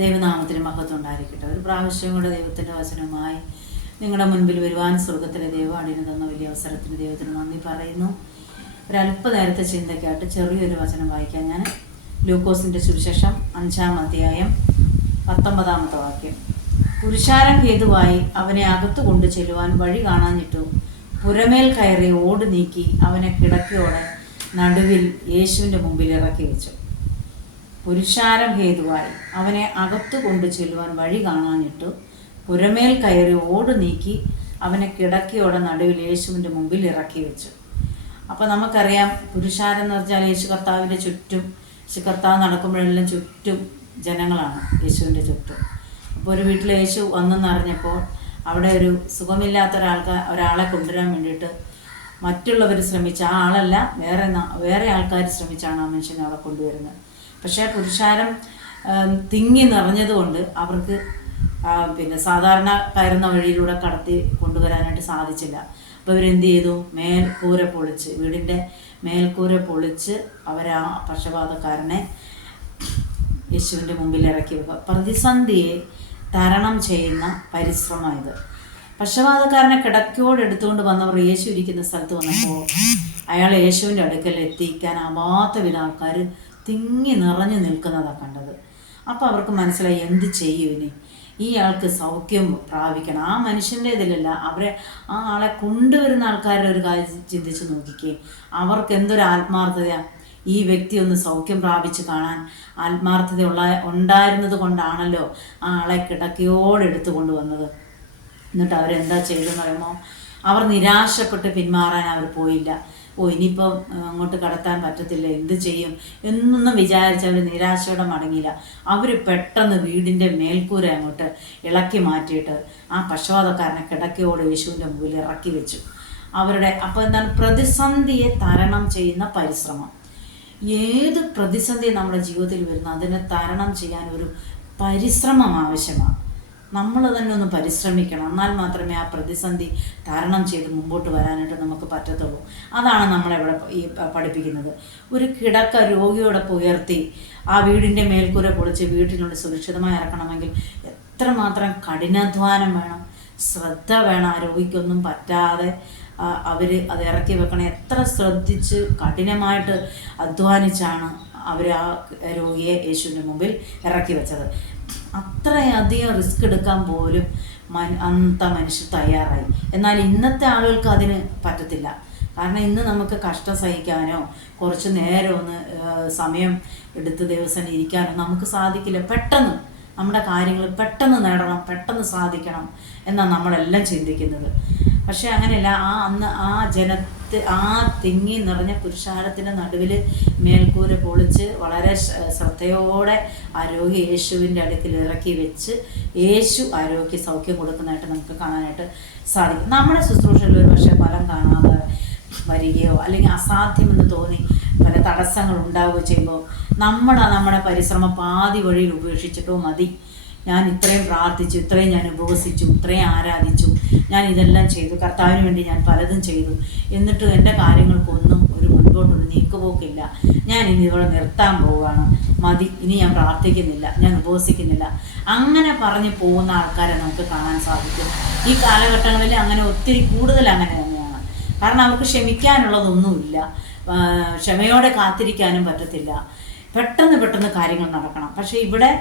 ദൈവനാമത്തിന് മഹത്വം ഉണ്ടായിരിക്കട്ടെ. ഒരു പ്രാവശ്യം കൂടെ ദൈവത്തിൻ്റെ വചനവുമായി നിങ്ങളുടെ മുൻപിൽ വരുവാൻ സ്വർഗത്തിലെ ദൈവവാടിന് തന്ന വലിയ അവസരത്തിന് ദൈവത്തിന് നന്ദി പറയുന്നു. ഒരല്പനേരത്തെ ചിന്തയ്ക്കായിട്ട് ചെറിയൊരു വചനം വായിക്കാൻ ഞാൻ ലൂക്കോസിൻ്റെ സുവിശേഷം 5-ാം അധ്യായം 19-ാമത്തെ വാക്യം. പുരുഷാരം ഹേതുവായി അവനെ അകത്തു കൊണ്ടു ചെല്ലുവാൻ വഴി കാണാഞ്ഞിട്ടു പുരമേൽ കയറി ഓട് നീക്കി അവനെ കിടക്കയോടെ നടുവിൽ യേശുവിൻ്റെ മുമ്പിൽ ഇറക്കി വെച്ചു. പുരുഷാരം ഹേതുവായി അവനെ അകത്തു കൊണ്ടു ചെല്ലുവാൻ വഴി കാണാഞ്ഞിട്ടു പുരമേൽ കയറി ഓട് നീക്കി അവനെ കിടക്കയോടെ നടുവിൽ യേശുവിൻ്റെ മുമ്പിൽ ഇറക്കി വെച്ചു. അപ്പോൾ നമുക്കറിയാം, പുരുഷാരം എന്ന് പറഞ്ഞാൽ യേശു കർത്താവിൻ്റെ ചുറ്റും, യേശു കർത്താവ് നടക്കുമ്പോഴെല്ലാം ചുറ്റും ജനങ്ങളാണ് യേശുവിൻ്റെ ചുറ്റും. അപ്പോൾ ഒരു വീട്ടിൽ യേശു വന്നെന്നറിഞ്ഞപ്പോൾ അവിടെ ഒരു സുഖമില്ലാത്ത ഒരാളെ കൊണ്ടുവരാൻ വേണ്ടിയിട്ട് മറ്റുള്ളവർ ശ്രമിച്ച ആ ആളല്ല, വേറെ ആൾക്കാർ ശ്രമിച്ചാണ് ആ മനുഷ്യനെ അവിടെ കൊണ്ടുവരുന്നത്. പക്ഷേ പുരുഷാരം തിങ്ങി നിറഞ്ഞതുകൊണ്ട് അവർക്ക് സാധാരണ കയറുന്ന വഴിയിലൂടെ കടത്തി കൊണ്ടുവരാനായിട്ട് സാധിച്ചില്ല. അപ്പോൾ ഇവരെന്ത് ചെയ്തു? മേൽക്കൂര പൊളിച്ച്, വീടിൻ്റെ മേൽക്കൂര പൊളിച്ച് അവരാ പക്ഷപാതക്കാരനെ യേശുവിൻ്റെ മുമ്പിൽ ഇറക്കി വെക്കുക. പ്രതിസന്ധിയെ തരണം ചെയ്യുന്ന പരിശ്രമം ഇത്. പക്ഷപാതക്കാരനെ കിടക്കയോട് എടുത്തുകൊണ്ട് വന്നവർ യേശു ഇരിക്കുന്ന സ്ഥലത്ത് വന്നപ്പോൾ അയാൾ യേശുവിൻ്റെ അടുക്കൽ എത്തിക്കാനാവാത്ത വിധ ആൾക്കാർ തിങ്ങി നിറഞ്ഞു നിൽക്കുന്നതാണ് കണ്ടത്. അപ്പോൾ അവർക്ക് മനസ്സിലായി, എന്ത് ചെയ്യും ഇനി? ഈ ആൾക്ക് സൗഖ്യം പ്രാപിക്കണം. ആ മനുഷ്യൻ്റെ ഇതിലല്ല, ആ ആളെ കൊണ്ടുവരുന്ന ആൾക്കാരുടെ ഒരു കാര്യം ചിന്തിച്ച് നോക്കിക്കേ. അവർക്ക് എന്തൊരു ആത്മാർത്ഥതയാണ്. ഈ വ്യക്തി ഒന്ന് സൗഖ്യം പ്രാപിച്ച് കാണാൻ ആത്മാർത്ഥത ഉണ്ടായിരുന്നത് കൊണ്ടാണല്ലോ ആ ആളെ കിടക്കയോടെടുത്ത് കൊണ്ടുവന്നത്. എന്നിട്ട് അവരെന്താ ചെയ്തെന്ന് പറയുമ്പോൾ, അവർ നിരാശപ്പെട്ട് പിന്മാറാൻ അവർ പോയില്ല. ഇനിയിപ്പോൾ അങ്ങോട്ട് കടത്താൻ പറ്റത്തില്ല, എന്ത് ചെയ്യും എന്നൊന്നും വിചാരിച്ച് അവർ നിരാശയോടെ മടങ്ങിയില്ല. അവർ പെട്ടെന്ന് വീടിൻ്റെ മേൽക്കൂര അങ്ങോട്ട് ഇളക്കി മാറ്റിയിട്ട് ആ പക്ഷപാതക്കാരനെ കിടക്കയോടെ യേശുവിൻ്റെ മുമ്പിൽ ഇറക്കി വെച്ചു. അപ്പോൾ എന്താണ്? പ്രതിസന്ധിയെ തരണം ചെയ്യുന്ന പരിശ്രമം. ഏത് പ്രതിസന്ധി നമ്മുടെ ജീവിതത്തിൽ വരുന്നു അതിനെ തരണം ചെയ്യാൻ ഒരു പരിശ്രമം ആവശ്യമാണ്. നമ്മൾ തന്നെ ഒന്ന് പരിശ്രമിക്കണം. എന്നാൽ മാത്രമേ ആ പ്രതിസന്ധി തരണം ചെയ്ത് മുമ്പോട്ട് വരാനായിട്ട് നമുക്ക് പറ്റത്തുള്ളൂ. അതാണ് നമ്മളെവിടെ പഠിപ്പിക്കുന്നത്. ഒരു കിടക്ക രോഗിയോടൊപ്പം ഉയർത്തി ആ വീടിൻ്റെ മേൽക്കൂര പൊളിച്ച് വീട്ടിനുള്ളിൽ സുരക്ഷിതമായി ഇറക്കണമെങ്കിൽ എത്രമാത്രം കഠിനാധ്വാനം വേണം, ശ്രദ്ധ വേണം. ആ രോഗിക്കൊന്നും പറ്റാതെ അവർ അത് ഇറക്കി വെക്കണം. എത്ര ശ്രദ്ധിച്ച് കഠിനമായിട്ട് അധ്വാനിച്ചാണ് അവർ ആ രോഗിയെ യേശുവിൻ്റെ മുമ്പിൽ ഇറക്കി വെച്ചത്. അത്രയധികം റിസ്ക് എടുക്കാൻ പോലും അന്നത്തെ മനുഷ്യർ തയ്യാറായി. എന്നാൽ ഇന്നത്തെ ആളുകൾക്ക് അതിന് പറ്റത്തില്ല. കാരണം ഇന്ന് നമുക്ക് കഷ്ടം സഹിക്കാനോ കുറച്ച് നേരം ഒന്ന് സമയം എടുത്ത് ദിവസം ഇരിക്കാനോ നമുക്ക് സാധിക്കില്ല. പെട്ടെന്ന് നമ്മുടെ കാര്യങ്ങൾ പെട്ടെന്ന് നേടണം, പെട്ടെന്ന് സാധിക്കണം എന്നാണ് നമ്മളെല്ലാം ചിന്തിക്കുന്നത്. പക്ഷേ അങ്ങനെയല്ല. ആ തിങ്ങി നിറഞ്ഞ പുരുഷാരത്തിൻ്റെ നടുവിൽ മേൽക്കൂര പൊളിച്ച് വളരെ ശ്രദ്ധയോടെ ആ രോഗി യേശുവിൻ്റെ അടുക്കൽ ഇറക്കി വെച്ച് യേശു ആ രോഗിക്ക് സൗഖ്യം കൊടുക്കുന്നതായിട്ട് നമുക്ക് കാണാനായിട്ട് സാധിക്കും. നമ്മുടെ ശുശ്രൂഷയിൽ ഒരു പക്ഷേ ഫലം കാണാതെ വരികയോ അല്ലെങ്കിൽ അസാധ്യമെന്ന് തോന്നി പല തടസ്സങ്ങൾ ഉണ്ടാവുകയോ ചെയ്യുമ്പോൾ നമ്മുടെ പരിശ്രമം പാതി വഴിയിൽ ഉപേക്ഷിച്ചിട്ടോ മതി, ഞാൻ ഇത്രയും പ്രാർത്ഥിച്ചു, ഇത്രയും ഞാൻ ഉപവസിച്ചു, ഇത്രയും ആരാധിച്ചു, ഞാൻ ഇതെല്ലാം ചെയ്തു, കർത്താവിന് വേണ്ടി ഞാൻ പലതും ചെയ്തു, എന്നിട്ടും എൻ്റെ കാര്യങ്ങൾക്കൊന്നും ഒരു മുൻപോട്ടൊരു നീക്കുപോക്കില്ല, ഞാൻ ഇനി ഇവിടെ നിർത്താൻ പോവുകയാണ്, മതി, ഇനി ഞാൻ പ്രാർത്ഥിക്കുന്നില്ല, ഞാൻ ഉപവസിക്കുന്നില്ല, അങ്ങനെ പറഞ്ഞ് പോകുന്ന ആൾക്കാരെ നമുക്ക് കാണാൻ സാധിക്കും. ഈ കാലഘട്ടങ്ങളിൽ അങ്ങനെ ഒത്തിരി കൂടുതൽ അങ്ങനെ തന്നെയാണ്. കാരണം അവർക്ക് ക്ഷമിക്കാനുള്ളതൊന്നുമില്ല, ക്ഷമയോടെ കാത്തിരിക്കാനും പറ്റത്തില്ല, പെട്ടെന്ന് കാര്യങ്ങൾ നടക്കണം. പക്ഷേ ഇവിടെ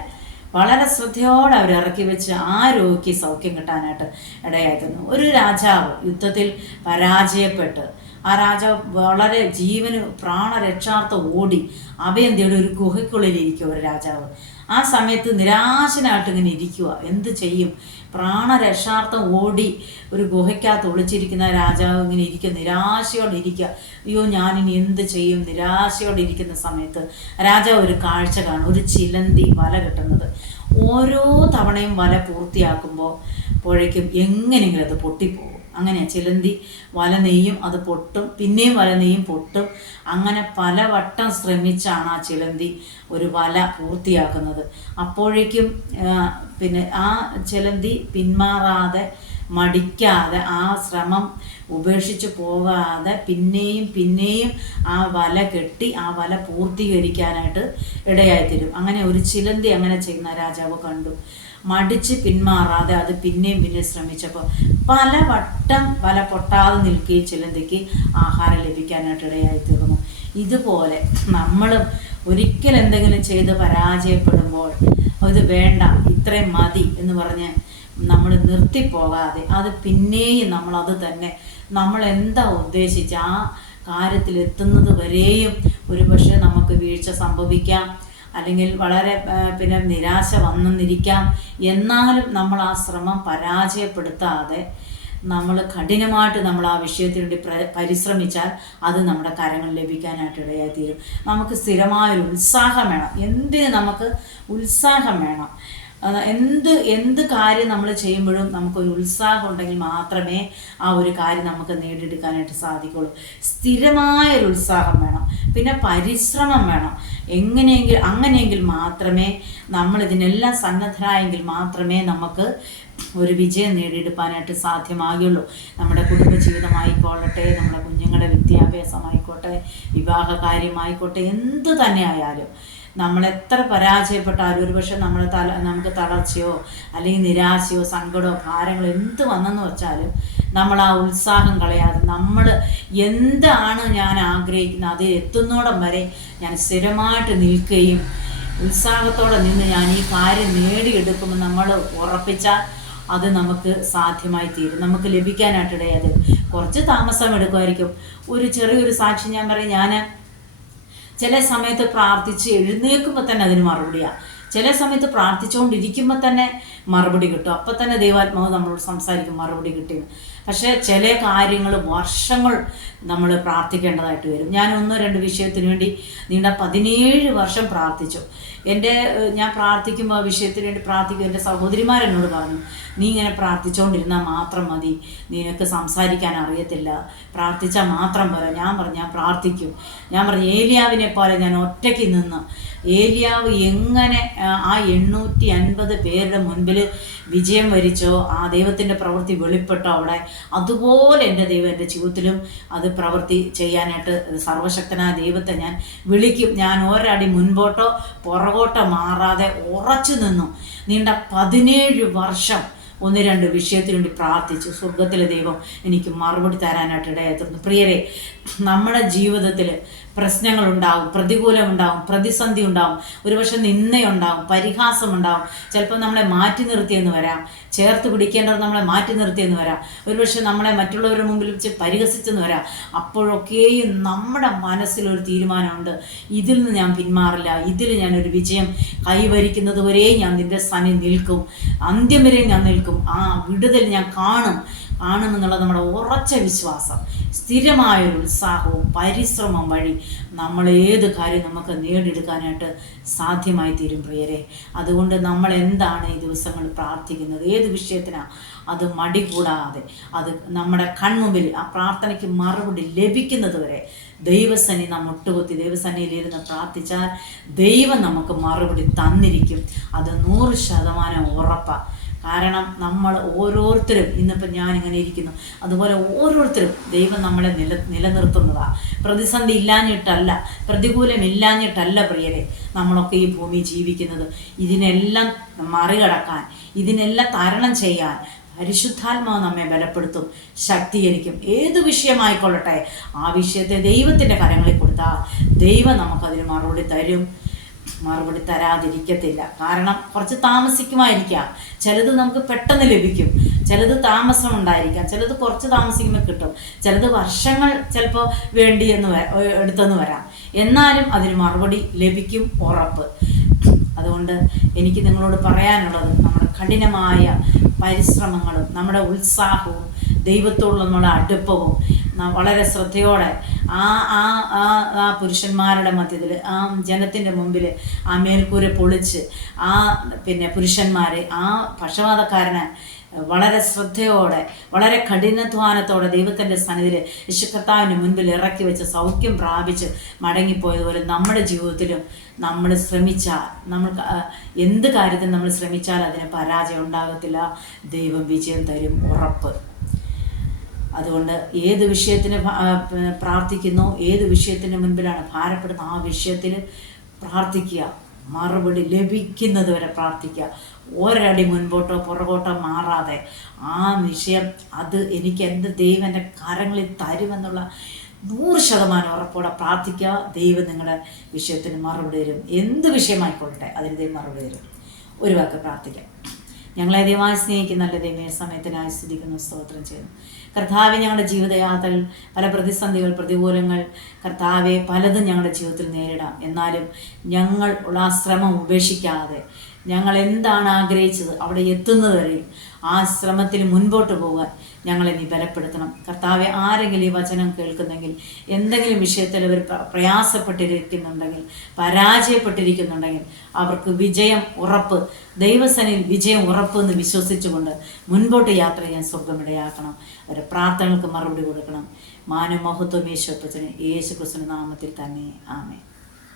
വളരെ ശ്രദ്ധയോടെ അവർ ഇറക്കി വെച്ച് ആ രോഗിക്ക് സൗഖ്യം കിട്ടാനായിട്ട് ഇടയായിരുന്നു. ഒരു രാജാവ് യുദ്ധത്തിൽ പരാജയപ്പെട്ട് ആ രാജാവ് വളരെ ജീവന് പ്രാണരക്ഷാർത്ഥം ഓടി അഭയം തേടി ഒരു ഗുഹയ്ക്കുള്ളിലിരിക്കുക ഒരു രാജാവ്. ആ സമയത്ത് നിരാശനായിട്ട് ഇങ്ങനെ ഇരിക്കുക. എന്ത് ചെയ്യും? പ്രാണരക്ഷാർത്ഥം ഓടി ഒരു ഗുഹയ്ക്കകത്ത് ഒളിച്ചിരിക്കുന്ന രാജാവ് ഇങ്ങനെ ഇരിക്കുക, നിരാശയോടെ ഇരിക്കുക. അയ്യോ, ഞാനിനി എന്ത് ചെയ്യും? നിരാശയോടെ ഇരിക്കുന്ന സമയത്ത് രാജാവ് ഒരു കാഴ്ച കാണും. ഒരു ചിലന്തി വല കെട്ടുന്നത്. ഓരോ തവണയും വല പൂർത്തിയാക്കുമ്പോഴേക്കും എങ്ങനെയെങ്കിലും അത് പൊട്ടിപ്പോകും. അങ്ങനെ ചിലന്തി വല നെയ്യും, അത് പൊട്ടും, പിന്നെയും വല നെയ്യും, പൊട്ടും. അങ്ങനെ പലവട്ടം ശ്രമിച്ചാണ് ആ ചിലന്തി ഒരു വല പൂർത്തിയാക്കുന്നത്. അപ്പോഴേക്കും ആ ചിലന്തി പിന്മാറാതെ മടിക്കാതെ ആ ശ്രമം ഉപേക്ഷിച്ച് പോകാതെ പിന്നെയും പിന്നെയും ആ വല കെട്ടി ആ വല പൂർത്തീകരിക്കാനായിട്ട് ഇടയായിത്തീരും. അങ്ങനെ ഒരു ചിലന്തി അങ്ങനെ ചെയ്യുന്ന രാജാവ് കണ്ടു. മടിച്ച് പിന്മാറാതെ അത് പിന്നെയും പിന്നെയും ശ്രമിച്ചപ്പോൾ പല വട്ടം വല പൊട്ടാതെ നിൽക്കുകയും ചിലന്തിക്ക് ആഹാരം ലഭിക്കാനായിട്ട് ഇടയായിത്തീർന്നു. ഇതുപോലെ നമ്മളും ഒരിക്കൽ എന്തെങ്കിലും ചെയ്ത് പരാജയപ്പെടുമ്പോൾ അത് വേണ്ട, ഇത്രയും മതി എന്ന് പറഞ്ഞ് നമ്മൾ നിർത്തിപ്പോകാതെ അത് പിന്നെയും നമ്മളത് തന്നെ നമ്മൾ എന്താ ഉദ്ദേശിച്ച ആ കാര്യത്തിൽ എത്തുന്നത് വരെയും ഒരുപക്ഷെ നമുക്ക് വീഴ്ച സംഭവിക്കാം, അല്ലെങ്കിൽ വളരെ നിരാശ വന്നെന്നിരിക്കാം. എന്നാലും നമ്മൾ ആ ശ്രമം പരാജയപ്പെടുത്താതെ നമ്മൾ കഠിനമായിട്ട് നമ്മൾ ആ വിഷയത്തിന് വേണ്ടി പരിശ്രമിച്ചാൽ അത് നമ്മുടെ കരങ്ങളിൽ ലഭിക്കാനായിട്ട് ഇടയായിത്തീരും. നമുക്ക് സ്ഥിരമായൊരു ഉത്സാഹം വേണം. എന്തിന് നമുക്ക് ഉത്സാഹം വേണം? എന്ത് കാര്യം നമ്മൾ ചെയ്യുമ്പോഴും നമുക്കൊരു ഉത്സാഹം ഉണ്ടെങ്കിൽ മാത്രമേ ആ ഒരു കാര്യം നമുക്ക് നേടിയെടുക്കാനായിട്ട് സാധിക്കുള്ളൂ. സ്ഥിരമായൊരു ഉത്സാഹം വേണം, പിന്നെ പരിശ്രമം വേണം. അങ്ങനെയെങ്കിൽ മാത്രമേ നമ്മൾ ഇതിനെല്ലാം സന്നദ്ധരായെങ്കിൽ മാത്രമേ നമുക്ക് ഒരു വിജയം നേടിയെടുക്കാനായിട്ട് സാധ്യമാകുള്ളൂ. നമ്മുടെ കുടുംബജീവിതമായിക്കോട്ടെ, നമ്മുടെ കുഞ്ഞുങ്ങളുടെ വിദ്യാഭ്യാസമായിക്കോട്ടെ, വിവാഹ കാര്യമായിക്കോട്ടെ, എന്തു തന്നെ ആയാലും നമ്മളെത്ര പരാജയപ്പെട്ടാലും ഒരുപക്ഷെ നമുക്ക് തളർച്ചയോ അല്ലെങ്കിൽ നിരാശയോ സങ്കടമോ ഭാരങ്ങളോ എന്ത് വന്നെന്ന് വെച്ചാലും നമ്മൾ ആ ഉത്സാഹം കളയാതെ നമ്മൾ എന്താണ് ഞാൻ ആഗ്രഹിക്കുന്നത് അത് എത്തുന്നോടം വരെ ഞാൻ സ്ഥിരമായിട്ട് നിൽക്കുകയും ഉത്സാഹത്തോടെ നിന്ന് ഞാൻ ഈ കാര്യം നേടിയെടുക്കുമ്പോൾ നമ്മൾ ഉറപ്പിച്ചാൽ അത് നമുക്ക് സാധ്യമായി തീരും, നമുക്ക് ലഭിക്കാനായിട്ടിടയാതെ. കുറച്ച് താമസം എടുക്കുമായിരിക്കും. ഒരു ചെറിയൊരു സാക്ഷി ഞാൻ പറയും. ഞാൻ ചില സമയത്ത് പ്രാർത്ഥിച്ച് എഴുന്നേൽക്കുമ്പോൾ തന്നെ അതിന് മറുപടിയാണ്. ചില സമയത്ത് പ്രാർത്ഥിച്ചുകൊണ്ടിരിക്കുമ്പോൾ തന്നെ മറുപടി കിട്ടും. അപ്പം തന്നെ ദൈവാത്മാവ് നമ്മളോട് സംസാരിക്കും മറുപടി കിട്ടിയെന്ന്. പക്ഷേ ചില കാര്യങ്ങൾ വർഷങ്ങൾ നമ്മൾ പ്രാർത്ഥിക്കേണ്ടതായിട്ട് വരും. ഞാൻ 1-2 വിഷയത്തിന് വേണ്ടി നീണ്ട 17 വർഷം പ്രാർത്ഥിച്ചു. ഞാൻ പ്രാർത്ഥിക്കുമ്പോൾ ആ വിഷയത്തിന് വേണ്ടി പ്രാർത്ഥിക്കും. എൻ്റെ സഹോദരിമാരെന്നോട് പറഞ്ഞു, നീ ഇങ്ങനെ പ്രാർത്ഥിച്ചുകൊണ്ടിരുന്നാൽ മാത്രം മതി, നിനക്ക് സംസാരിക്കാൻ അറിയത്തില്ല, പ്രാർത്ഥിച്ചാൽ മാത്രം പോരാ. ഞാൻ പ്രാർത്ഥിക്കും. ഞാൻ പറഞ്ഞു ഏലിയാവിനെ പോലെ ഞാൻ ഒറ്റയ്ക്ക് നിന്ന് ഏലിയാവ് എങ്ങനെ ആ 850 പേരുടെ മുൻപിൽ വിജയം വരിച്ചോ, ആ ദൈവത്തിൻ്റെ പ്രവൃത്തി വെളിപ്പെട്ടോ അവിടെ, അതുപോലെ എൻ്റെ ദൈവം എൻ്റെ ജീവിതത്തിലും അത് പ്രവൃത്തി ചെയ്യാനായിട്ട് സർവശക്തനായ ദൈവത്തെ ഞാൻ വിളിക്കും. ഞാൻ ഒരടി മുൻപോട്ടോ പുറകോട്ടോ മാറാതെ ഉറച്ചു നിന്നു. നീണ്ട 17 വർഷം 1-2 വിഷയത്തിന് വേണ്ടി പ്രാർത്ഥിച്ചു. സ്വർഗത്തിലെ ദൈവം എനിക്ക് മറുപടി തരാനായിട്ട് ഇടയായിത്തീർന്നു. പ്രിയരെ, നമ്മുടെ ജീവിതത്തിൽ പ്രശ്നങ്ങളുണ്ടാവും, പ്രതികൂലമുണ്ടാവും, പ്രതിസന്ധി ഉണ്ടാവും, ഒരുപക്ഷെ നിന്ദയുണ്ടാവും, പരിഹാസമുണ്ടാവും. ചിലപ്പോൾ നമ്മളെ മാറ്റി നിർത്തിയെന്ന് വരാം, ചേർത്ത് പിടിക്കേണ്ടത് നമ്മളെ മാറ്റി നിർത്തിയെന്ന് വരാം, ഒരുപക്ഷെ നമ്മളെ മറ്റുള്ളവരുടെ മുമ്പിൽ വെച്ച് പരിഹസിച്ചെന്ന് വരാം. അപ്പോഴൊക്കെയും നമ്മുടെ മനസ്സിലൊരു തീരുമാനമുണ്ട്, ഇതിൽ നിന്ന് ഞാൻ പിന്മാറില്ല, ഇതിൽ ഞാനൊരു വിജയം കൈവരിക്കുന്നത് വരെ ഞാൻ നിൻ്റെ സന്നിധി നിൽക്കും, അന്ത്യം വരെ ഞാൻ നിൽക്കും, ആ വിടുതൽ ഞാൻ കാണുമെന്നുള്ള നമ്മുടെ ഉറച്ച വിശ്വാസം, സ്ഥിരമായൊരു ഉത്സാഹവും പരിശ്രമം വഴി നമ്മൾ ഏത് കാര്യം നമുക്ക് നേടിയെടുക്കാനായിട്ട് സാധ്യമായി തീരും. പ്രിയരെ, അതുകൊണ്ട് നമ്മൾ എന്താണ് ഈ ദിവസങ്ങൾ പ്രാർത്ഥിക്കുന്നത്, ഏത് വിഷയത്തിനാണ്, അത് മടി കൂടാതെ അത് നമ്മുടെ കൺമുമ്പിൽ ആ പ്രാർത്ഥനയ്ക്ക് മറുപടി ലഭിക്കുന്നത് വരെ ദൈവസന്നിധി നാം മുട്ടുകുത്തി ദൈവസന്നിധിയിലിരുന്ന് പ്രാർത്ഥിച്ചാൽ ദൈവം നമുക്ക് മറുപടി തന്നിരിക്കും. അത് 100% ഉറപ്പാണ്. കാരണം നമ്മൾ ഓരോരുത്തരും, ഇന്നിപ്പോൾ ഞാനിങ്ങനെ ഇരിക്കുന്നു, അതുപോലെ ഓരോരുത്തരും ദൈവം നമ്മളെ നിലനിർത്തുന്നതാണ്. പ്രതിസന്ധി ഇല്ലാഞ്ഞിട്ടല്ല, പ്രതികൂലമില്ലാഞ്ഞിട്ടല്ല പ്രിയരെ നമ്മളൊക്കെ ഈ ഭൂമി ജീവിക്കുന്നത്. ഇതിനെല്ലാം മറികടക്കാൻ, ഇതിനെല്ലാം തരണം ചെയ്യാൻ പരിശുദ്ധാത്മാവ് നമ്മെ ബലപ്പെടുത്തും, ശക്തീകരിക്കും. ഏത് വിഷയമായിക്കൊള്ളട്ടെ, ആ വിഷയത്തെ ദൈവത്തിൻ്റെ കരങ്ങളിൽ കൊടുത്താൽ ദൈവം നമുക്കതിന് മറുപടി തരും, മറുപടി തരാതിരിക്കത്തില്ല. കാരണം കുറച്ച് താമസിക്കുമായിരിക്കാം, ചിലത് നമുക്ക് പെട്ടെന്ന് ലഭിക്കും, ചിലത് താമസം ഉണ്ടായിരിക്കാം, ചിലത് കുറച്ച് താമസിക്കുമ്പോൾ കിട്ടും, ചിലത് വർഷങ്ങൾ ചിലപ്പോൾ എടുത്തെന്ന് വരാം. എന്നാലും അതിന് മറുപടി ലഭിക്കും, ഉറപ്പ്. അതുകൊണ്ട് എനിക്ക് നിങ്ങളോട് പറയാനുള്ളത്, നമ്മുടെ കഠിനമായ പരിശ്രമങ്ങളും നമ്മുടെ ഉത്സാഹവും ദൈവത്തോടുള്ള നമ്മുടെ അടുപ്പവും വളരെ ശ്രദ്ധയോടെ ആ ആ ആ ആ പുരുഷന്മാരുടെ മധ്യത്തിൽ, ആ ജനത്തിൻ്റെ മുമ്പിൽ ആ മേൽക്കൂര പൊളിച്ച് ആ പുരുഷന്മാരെ, ആ പക്ഷപാതക്കാരനെ വളരെ ശ്രദ്ധയോടെ, വളരെ കഠിനാധ്വാനത്തോടെ ദൈവത്തിൻ്റെ സന്നിധിയിൽ യേശു കർത്താവിൻ്റെ മുൻപിൽ ഇറക്കി വെച്ച് സൗഖ്യം പ്രാപിച്ച് മടങ്ങിപ്പോയതുപോലെ നമ്മുടെ ജീവിതത്തിലും നമ്മൾ ശ്രമിച്ചാൽ, നമ്മൾക്ക് എന്ത് കാര്യത്തിൽ നമ്മൾ ശ്രമിച്ചാൽ അതിന് പരാജയം ഉണ്ടാകത്തില്ല. ദൈവം വിജയം തരും, ഉറപ്പ്. അതുകൊണ്ട് ഏത് വിഷയത്തിന് പ്രാർത്ഥിക്കുന്നോ, ഏത് വിഷയത്തിൻ്റെ മുൻപിലാണ് ഭാരപ്പെടുന്ന ആ വിഷയത്തിൽ പ്രാർത്ഥിക്കുക. മറുപടി ലഭിക്കുന്നത് വരെ പ്രാർത്ഥിക്കുക. ഒരടി മുൻപോട്ടോ പുറകോട്ടോ മാറാതെ ആ വിഷയം അത് എനിക്ക് എൻ്റെ ദൈവം എൻ്റെ കരങ്ങളിൽ തരുമെന്നുള്ള 100% ഉറപ്പോടെ പ്രാർത്ഥിക്കുക. ദൈവം നിങ്ങളുടെ വിഷയത്തിന് മറുപടി തരും. എന്ത് വിഷയമായിക്കൊള്ളട്ടെ അതിന് ദൈവം മറുപടി തരും. ഒരു വാക്ക് പ്രാർത്ഥിക്കാം. ഞങ്ങളെ ദൈവമായി സ്നേഹിക്കുന്ന നല്ല ദൈവമേ, സമയത്തിനായി സ്തുതിക്കുന്നു, സ്തോത്രം ചെയ്യുന്നു. കർത്താവെ, ഞങ്ങളുടെ ജീവിതയാത്രയിൽ പല പ്രതിസന്ധികൾ, പ്രതികൂലങ്ങൾ കർത്താവെ പലതും ഞങ്ങളുടെ ജീവിതത്തിൽ നേരിടാം. എന്നാലും ഞങ്ങൾ ഉള്ള ആ ശ്രമം ഉപേക്ഷിക്കാതെ ഞങ്ങൾ എന്താണ് ആഗ്രഹിച്ചത് അവിടെ എത്തുന്നത് വരെയും ആ ശ്രമത്തിൽ മുൻപോട്ട് പോകാൻ ഞങ്ങളെ നീ ബലപ്പെടുത്തണം. കർത്താവെ, ആരെങ്കിലും ഈ വചനം കേൾക്കുന്നെങ്കിൽ, എന്തെങ്കിലും വിഷയത്തിൽ അവർ പ്രയാസപ്പെട്ടിരിക്കുന്നുണ്ടെങ്കിൽ, പരാജയപ്പെട്ടിരിക്കുന്നുണ്ടെങ്കിൽ അവർക്ക് വിജയം ഉറപ്പ്, ദൈവസേനയിൽ വിജയം ഉറപ്പ് എന്ന് വിശ്വസിച്ചുകൊണ്ട് മുൻപോട്ട് യാത്ര ചെയ്യാൻ സ്വർഗമിടയാക്കണം. അവരുടെ പ്രാർത്ഥനകൾക്ക് മറുപടി കൊടുക്കണം. മാനമഹത്വം യേശുപ്പച്ചന് യേശു ക്രിസ്തുവിന്റെ നാമത്തിൽ തന്നെ. ആമേൻ.